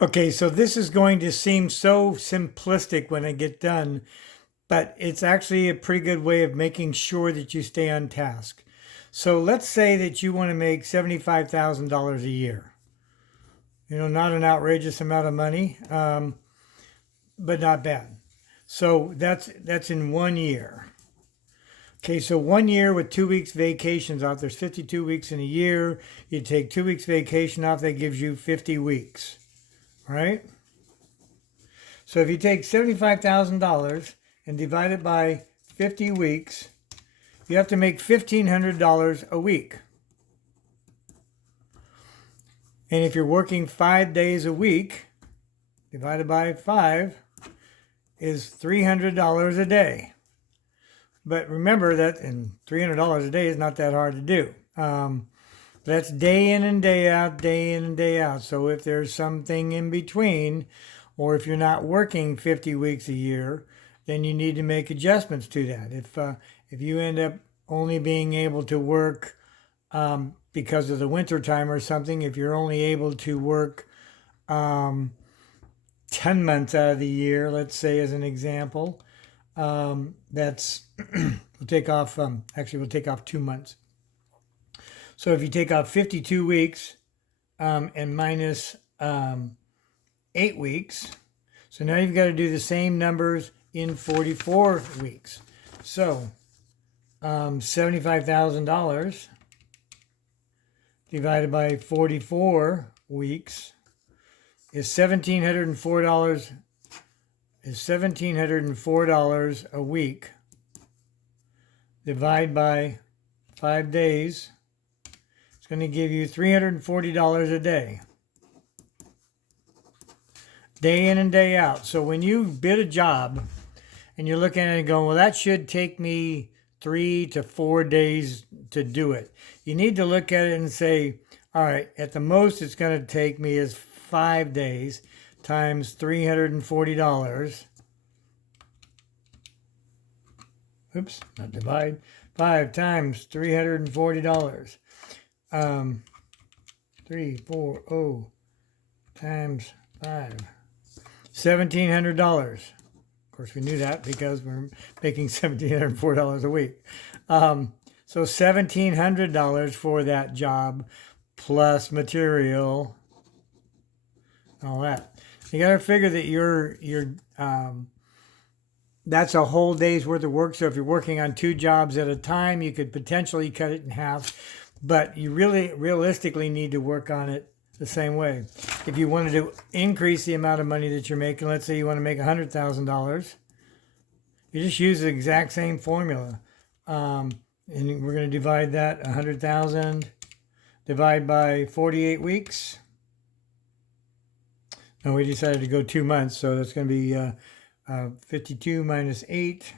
Okay, so this is going to seem so simplistic when I get done, but it's actually a pretty good way of making sure that you stay on task. So let's say that you want to make $75,000 a year. Not an outrageous amount of money, but not bad. So that's in 1 year. Okay, so 1 year with 2 weeks vacations off. There's 52 weeks in a year. You take 2 weeks vacation off, that gives you 50 weeks. Right? So if you take $75,000 and divide it by 50 weeks, you have to make $1,500 a week. And if you're working 5 days a week, divided by 5 is $300 a day. But remember that, and $300 a day is not that hard to do. That's day in and day out, day in and day out. So if there's something in between, or if you're not working 50 weeks a year, then you need to make adjustments to that. If you end up only being able to work because of the winter time or something, if you're only able to work 10 months out of the year, let's say as an example, that's we'll take off 2 months. So if you take off 52 weeks and minus 8 weeks, so now you've got to do the same numbers in 44 weeks. So $75,000 divided by 44 weeks is $1,704 a week. Divide by 5 days. It's going to give you $340 a day. Day in and day out. So when you bid a job and you're looking at it and going, well, that should take me 3 to 4 days to do it. You need to look at it and say, all right, at the most it's going to take me is 5 days times $340. Oops, not divide. 5 times $340. 340 times 5. $1,700. Of course, we knew that because we're making $1,704 a week. So $1,700 for that job plus material, all that. You got to figure that you're that's a whole day's worth of work. So if you're working on 2 jobs at a time, you could potentially cut it in half. But you really realistically need to work on it the same way. If you wanted to increase the amount of money that you're making, let's say you want to make $100,000, you just use the exact same formula. And we're going to divide that 100,000 divide by 48 weeks. And we decided to go 2 months, so that's going to be 52 minus 8.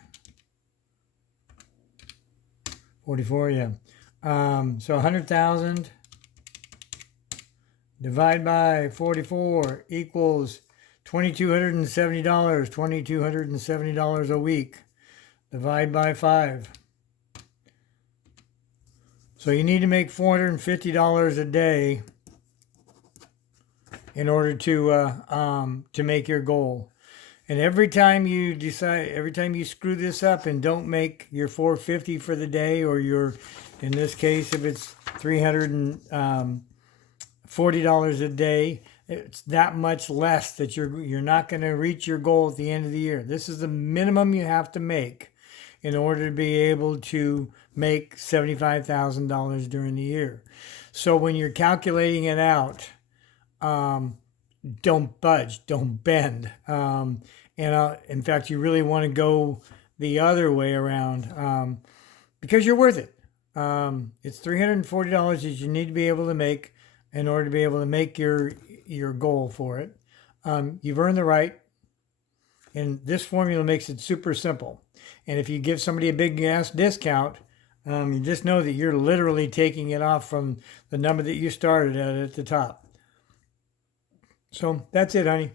44, yeah. So 100,000 divide by 44 equals $2,270. $2,270 a week. Divide by 5. So you need to make $450 a day in order to make your goal. And every time you screw this up and don't make your $450 for the day, or in this case, if it's $340 a day, it's that much less that you're not going to reach your goal at the end of the year. This is the minimum you have to make in order to be able to make $75,000 during the year. So when you're calculating it out, don't budge, don't bend. In fact, you really want to go the other way around because you're worth it. It's $340 that you need to be able to make in order to be able to make your goal for it. You've earned the right, and this formula makes it super simple. And if you give somebody a big ass discount, you just know that you're literally taking it off from the number that you started at the top. So that's it, honey.